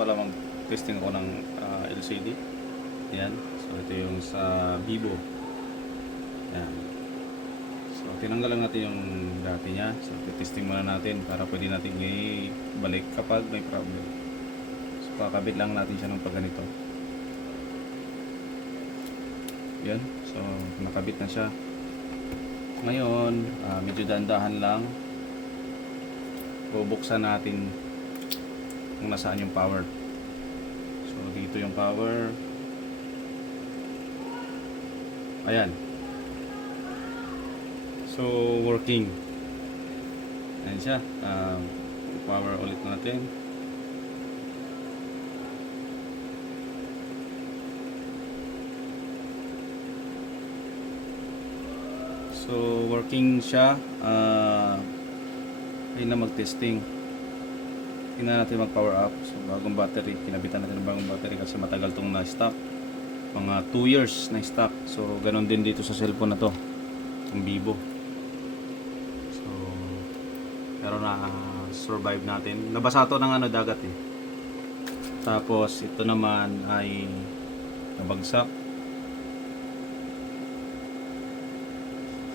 Pala mag-testing ako ng LCD. Yan. So ito yung sa Vivo. Yan. So tinanggal lang natin yung dati niya. So testing muna natin para pwede natin i-balik kapag may problem. So kakabit lang natin siya ng pag ganito. Yan. So nakabit na siya. Ngayon, medyo dandahan lang. Bubuksan natin kung nasaan yung power. So dito yung power. Ayan. So working. Ayan siya. Power ulit natin. So working siya. Ayun na mag-testing. Tingnan natin mag-power up. So bagong battery, kinabitan natin ng bagong battery kasi matagal tong na-stock. Mga 2 years na stock. So ganun din dito sa cellphone na to, ang Vivo. So pero na survive natin. Nabasa to ng dagat eh. Tapos ito naman ay nabagsak.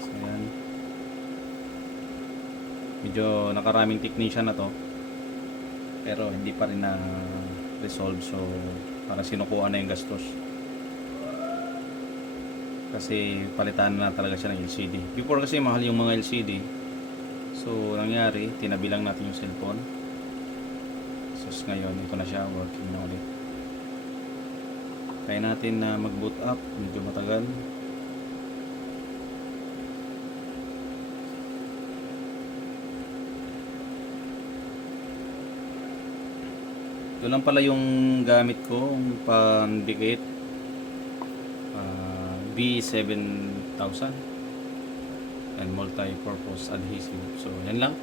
So yan. Medyo nakaraming technician na to. Pero hindi pa rin na resolve, so parang sinukuha na yung gastos kasi palitan na talaga siya ng LCD. Before kasi mahal yung mga LCD, so nangyari tinabi lang natin yung cellphone. So ngayon ito na siya, working na ulit. Kaya natin na mag boot up, medyo matagal. Ito lang pala yung gamit ko, pandikit, B7000 and multi-purpose adhesive. So yan lang.